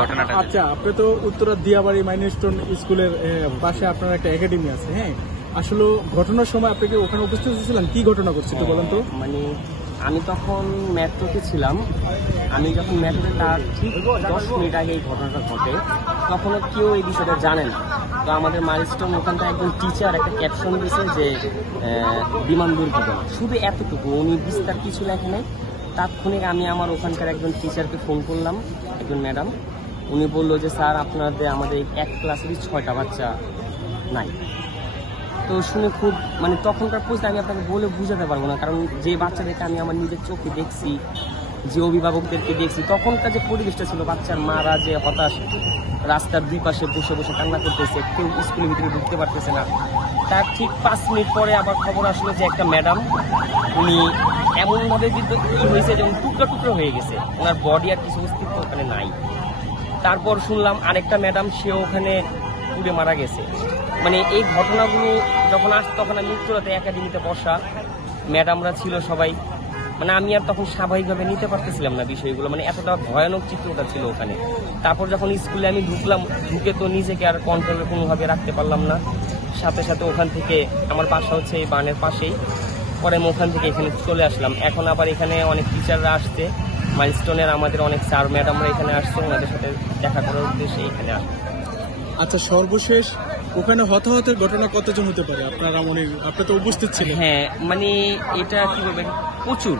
ঘটনাটা। আচ্ছা, আপনি তো উত্তরা দিয়াবাড়ি মাইলস্টোন স্কুলের পাশে আপনার একটা একাডেমি আছে, হ্যাঁ? আসলে ঘটনার সময় আপনি কি ওখানে উপস্থিত ছিলেন? কি ঘটনা করছে তো বলেন তো। মানে আমি তখন মেট্রোতে ছিলাম। আমি যখন মেট্রোতে তার ঠিক 10 মিনিট আগে এই ঘটনাটা ঘটে, তখনও কেউ এই বিষয়টা জানে না। তো আমাদের মাইলস্টোন ওখানটা একজন টিচার একটা ক্যাপশন দিয়েছে যে বিমান দুর্ঘটনা, শুধু এতটুকু, উনি বিস্তার কিছু লেখে নাই। তাৎক্ষণিক আমি আমার ওখানকার একজন টিচারকে ফোন করলাম, একজন ম্যাডাম। উনি বললো যে স্যার আপনাদের আমাদের এক ক্লাসেরই 6টা বাচ্চা নাই। তো শুনে খুব মানে তখনকার পরিস্থিতি আমি আপনাকে বলে বুঝাতে পারবো না, কারণ যে বাচ্চাদেরকে আমি আমার নিজের চোখে দেখছি, যে অভিভাবকদেরকে দেখছি, তখনকার যে পরিবেশটা ছিল, বাচ্চার মারা যে হতাশ, রাস্তার দুই পাশে বসে বসে কান্না করতেছে, কেউ স্কুলের ভিতরে ঢুকতে পারতেছে না। তার ঠিক 5 মিনিট পরে আবার খবর আসলো যে একটা ম্যাডাম, উনি এমনভাবে হয়েছে যে টুকরো টুকরো হয়ে গেছে, ওনার বডি আর কিছু অস্তিত্ব ওখানে নাই। তারপর শুনলাম আরেকটা ম্যাডাম, সেও ওখানে পুড়ে মারা গেছে। মানে এই ঘটনাগুলো যখন আসতো, তখন আমি উত্তরাতে একাডেমিতে বসা, ম্যাডামরা ছিল সবাই, মানে আমি আর তখন স্বাভাবিকভাবে নিতে পারতেছিলাম না বিষয়গুলো, মানে এতটা ভয়ানক চিত্রটা ছিল ওখানে। তারপর যখন স্কুলে আমি ঢুকলাম, ঢুকে তো নিজেকে আর কন্ট্রোলে কোনোভাবে রাখতে পারলাম না। সাথে সাথে ওখান থেকে, আমার বাসা হচ্ছে এই বানের পাশেই, পরে আমি ওখান থেকে এখানে চলে আসলাম। এখন আবার এখানে অনেক টিচাররা আসছে, মাইলস্টোনের আমাদের অনেক স্যার ম্যাডামরা এখানে আসছে, ওনাদের সাথে দেখা করার উদ্দেশ্যে এখানে আসছে। আচ্ছা, সর্বশেষ ওখানে হতাহতের ঘটনা কতজন হতে পারে আপনারা মনে, আপনি তো উপস্থিত ছিলেন? হ্যাঁ, মানে এটা কি বলবেন, প্রচুর।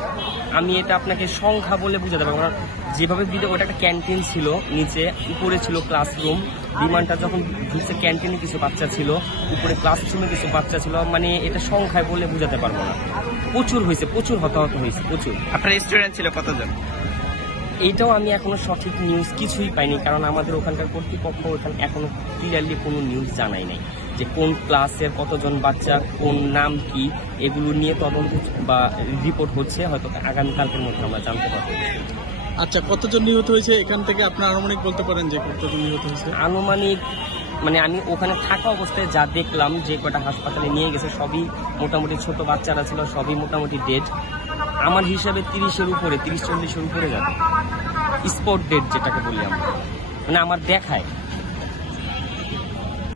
আমি এটা আপনাকে সংখ্যা বলে বুঝাতে পারবো না। যেভাবে ভিডিও, ওটা একটা ক্যান্টিন ছিল, নিচে, উপরে ছিল ক্লাসরুম। বিমানটা যখন ঢুকছে, ক্যান্টিনে কিছু বাচ্চা ছিল, উপরে ক্লাসরুমে কিছু বাচ্চা ছিল। মানে এটা সংখ্যায় বলে বুঝাতে পারবো না। প্রচুর হয়েছে, প্রচুর হতাহত হয়েছে, প্রচুর। আপনার স্টুডেন্ট ছিল কতজন? এইটাও আমি এখনো সঠিক নিউজ কিছুই পাইনি, কারণ আমাদের ওখানকার কর্তৃপক্ষ ওখানে এখনো ক্লিয়ারলি কোনো নিউজ জানাই নাই যে কোন ক্লাসের কতজন বাচ্চা, কোন নাম কি, এগুলো নিয়ে তদন্ত বা রিপোর্ট হচ্ছে, হয়তো আগামীকালকের মধ্যে আমরা জানতে পারবো। আচ্ছা, কতজন নিহত হয়েছে এখান থেকে আপনার আনুমানিক বলতে পারেন যে কতজন নিহত হয়েছে? আনুমানিক মানে আমি ওখানে থাকা অবস্থায় যা দেখলাম, যে কটা হাসপাতালে নিয়ে গেছে সবই মোটামুটি ছোট বাচ্চারা ছিল, সবই মোটামুটি ডেড। আমার হিসাবে 30-40 উপরে যাবে, স্পট ডেড যেটাকে বলি আমরা, মানে আমার দেখায়।